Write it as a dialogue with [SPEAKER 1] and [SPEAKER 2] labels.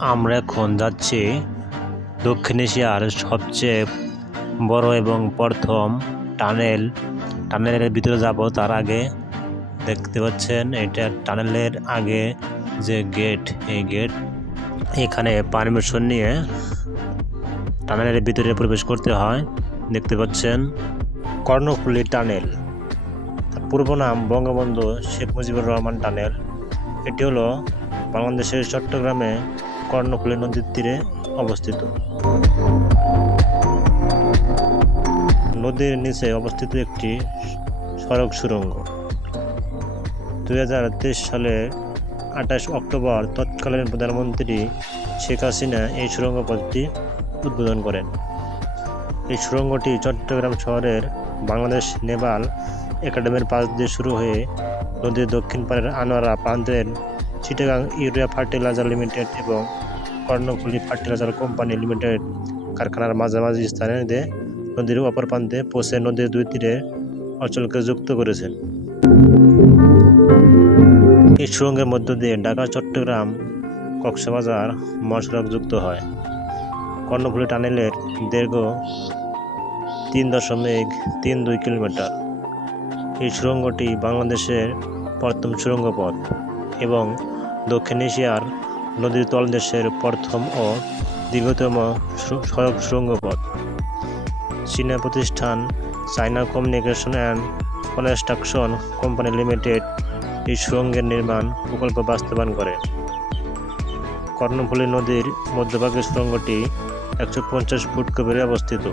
[SPEAKER 1] আমরা এখন যাচ্ছি দক্ষিণ এশিয়ার সবচেয়ে বড় এবং প্রথম টানেল। টানেলের ভিতরে যাব তার আগে। দেখতে পাচ্ছেন, এটা টানেলের আগে যে গেট, এই গেট। এখানে পারমিশন নিয়ে টানেলের ভিতরে প্রবেশ করতে হয়। দেখতে পাচ্ছেন, কর্ণফুলী টানেল। পূর্ব নাম বঙ্গবন্ধু শেখ মুজিবুর রহমান টানেল। এটি হলো বাংলাদেশের চট্টগ্রামে কর্ণফুলী নদীর তীরে অবস্থিত। নদীর নিচে অবস্থিত একটি সড়ক সুড়ঙ্গ দুই সালে আঠাশ অক্টোবর তৎকালীন প্রধানমন্ত্রী শেখ হাসিনা এই সুড়ঙ্গ পথটি উদ্বোধন করেন। এই সুড়ঙ্গটি চট্টগ্রাম শহরের বাংলাদেশ নেভাল একাডেমির পাশ দিয়ে শুরু হয়ে নদীর দক্ষিণ পাড়ের আনোয়ারা প্রান্তের চিটাগাং ইউরিয়া ফার্টিলাইজার লিমিটেড এবং কর্ণফুলি ফার্টিলাইজার কোম্পানি লিমিটেড কারখানার মাঝামাঝি স্থানে নদীর অপর প্রান্তে পৌঁছে নদীর দুই তীরে অঞ্চলকে যুক্ত করেছেন এই সুড়ঙ্গের মধ্য দিয়ে ঢাকা, চট্টগ্রাম, কক্সবাজার, মহাসড়ক যুক্ত হয়। কর্ণফুলী টানেলের দীর্ঘ তিন দশমিক তিন দুই কিলোমিটার। এই সুড়ঙ্গটি বাংলাদেশের প্রথম সুড়ঙ্গ পথ এবং দক্ষিণ এশিয়ার নদীর তলদেশের প্রথম ও দীর্ঘতম সড়ক সুড়ঙ্গ পথ চীনা প্রতিষ্ঠান China communication and construction company limited এই সুড়ঙ্গের নির্মাণ প্রকল্প বাস্তবায়ন করে। কর্ণফুলী নদীর মধ্যভাগে সুড়ঙ্গটি একশো ফুট গভীরে অবস্থিত।